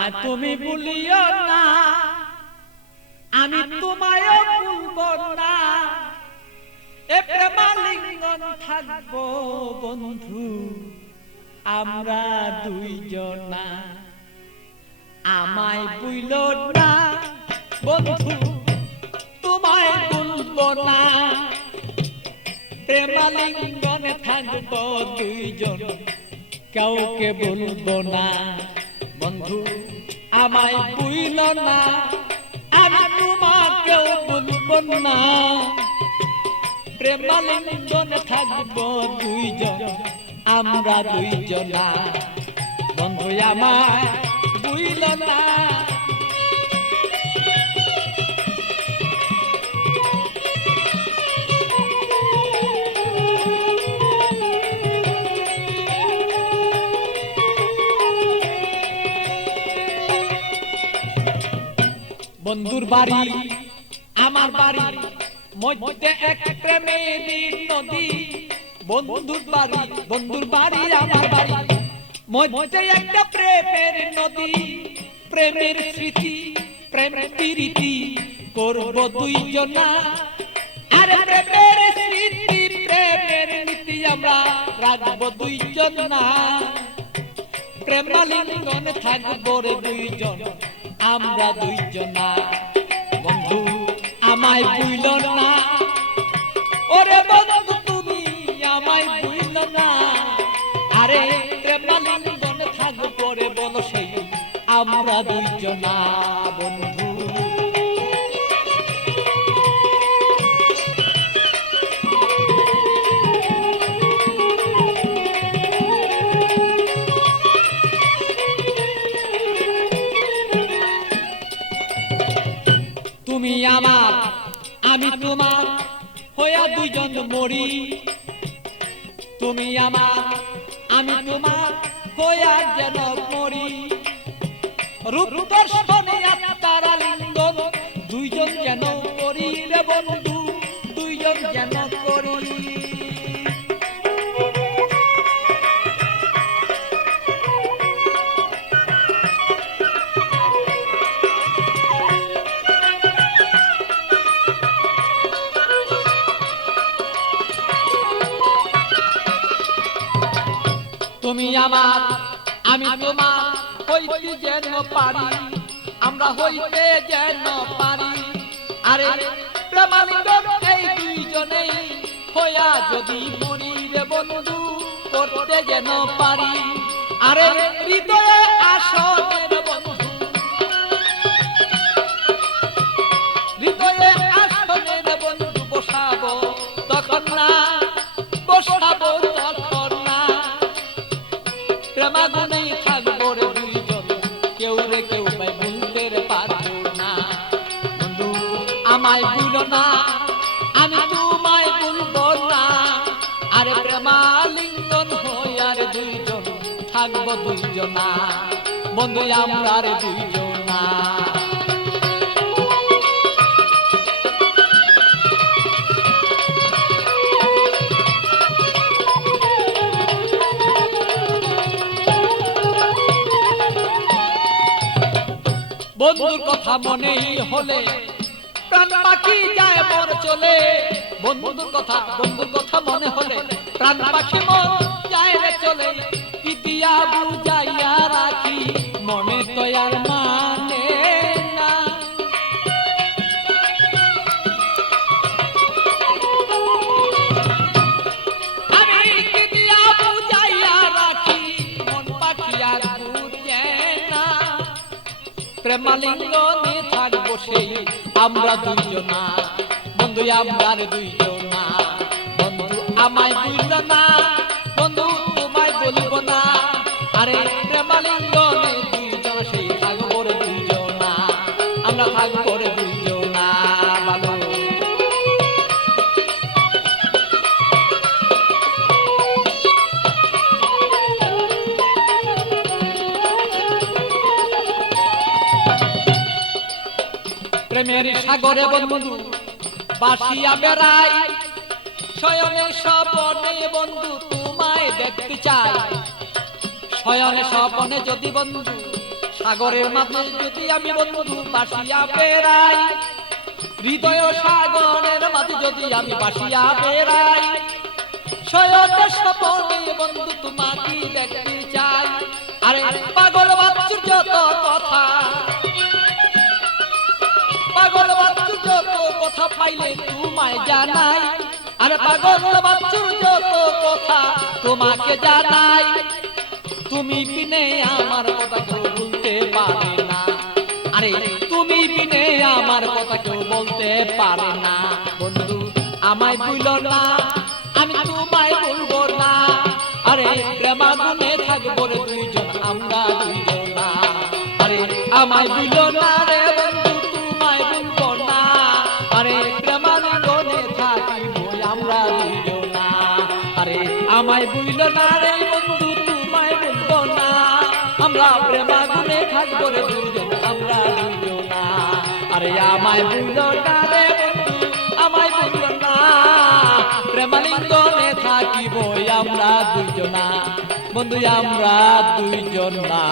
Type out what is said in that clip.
আমায় তুমি ভুলিও না, আমি তোমায় ভুলবো না, এ প্রেমালিঙ্গন থাকবো বন্ধু আমরা দুইজনা। আমায় ভুলো না বন্ধু, তোমায় ভুলবো না, প্রেমালিঙ্গনে থাকবো দুইজন, কাউকে বলবো না। বন্ধু আমায় ভুলো না, আমি তোমাকেও বলবো না, প্রেমালিঙ্গনে থাকবো দুইজন আমরা দুইজনা। বন্ধু আমায় ভুলো না। বন্ধুর বাড়ি আমার বাড়ি মধ্যে এক প্রেমের নদী, বন্ধুর বাড়ি আমার বাড়ি মধ্যে একটা প্রেমের নদী, প্রেমের স্মৃতি প্রেমের প্রীতি করব দুইজনা, আরে প্রেমের স্মৃতি প্রেমের নীতি আমরা রাখবো দুইজনা, প্রেমালিঙ্গনে থাকবো রে দুইজন আমরা দুইজনা। বন্ধু আমায় ভুলো না, ওরে বন্ধু তুমি আমায় ভুলো না, আরে প্রেমালিঙ্গনে থাকবো রে বলো সেই আমরা দুইজনা। বন্ধু তুমি আমার আমি তোমার হইয়া দুইজন মরি, তুমি আমার আমি তোমার হইয়া যেন মরি, রূপ দর্শনে তারা লিঙ্গন দুইজন যেন করি রে বন্ধু দুইজন যেন করি। তুমি আমার আমি তোমার হইতে যেন পারি, আমরা হইতে যেন পারি, আরে প্রেমালিঙ্গন এই দুইজনেই হইয়া যদি মরি রে বন্ধু করতে যেন পারি, আরে হৃদয়ে আসনে রে বন্ধু, হৃদয়ে আসনে রে বন্ধু বসাবো তখন না, বসাবো তখন না, প্রেমাগুনেই থাকবো রে দুইজন কেউ রে কেউ পাই ভুলতে পারবো না। বন্ধু আমায় ভুলো না, আমি তোমায় ভুলবো না, আরে প্রেমালিঙ্গন হইয়া রে দুইজন থাকবো দুইজনা, বন্ধু আমরা রে দুইজনা। বন্ধুর কথা মনেই হলে প্রাণ পাখি যায় মন চলে, বন্ধুর কথা মনে হলে প্রাণ পাখি মন যায় রে চলে, পিতিয়া বুঝাইয়া রাখি মনে তো আর মানে না, আমি পিতিয়া বুঝাইয়া রাখি মন পাখি আর বুঝে না, প্রেমালিঙ্গনে থাকবো সেই আমরা দুইজনা, বন্ধু আমরা দুইজনা। বন্ধু আমায় ভুলো না, বন্ধু তোমায় বলবো না, আরে প্রেমালিঙ্গনে দুইজন সেই থাকবো রে দুইজনা, আমরা থাকবো রে দুইজনা ভালো। প্রেমের সাগরে বন্ধু বাসিয়া বেড়াই, শয়নে স্বপনে বন্ধু তোমায় দেখতে চাই, শয়নে স্বপনে যদি বন্ধু সাগরের মাঝে যদি আমি বন্ধু বাসিয়া বেড়াই, হৃদয় সাগরের মাঝে যদি আমি বাসিয়া বেড়াই, শয়নে স্বপনে বন্ধু তোমাকে দেখতে চাই। আরে পাগল বাচ্চুর যত কথা, পাগল বাচ্চুর যত কথা পাইলে তোমায় জানাই। আরে পাগল বাচ্চুর যত কথা তোমাকে জানাই। তুমি বিনে আমার কথা কেউ বলতে পারে না। আরে তুমি বিনে আমার কথা কেউ বলতে পারে না। বন্ধু আমায় ভুলো না, আমি তোমায় ভুলবো না। আরে প্রেমাগুনে থাকবো রে দুইজন আমরা দুইজন না। আরে আমায় ভুলো না রে বন্ধু তোমায় ভুলবো না। আরে প্রেমাগুনে থাকিবো আমরা দুইজন না। আরে আমায় ভুলো না রে বন্ধু তোমায় ভুলবো না। আমরা প্রেমাগুনে থাকবো রে দুইজন আমরা দুইজন না। আরে আমায় ভুলো না রে বন্ধু আমায় ভুলো না। প্রেমালিঙ্গনে থাকিব আমরা দুইজনা বন্ধু আমরা দুইজন না।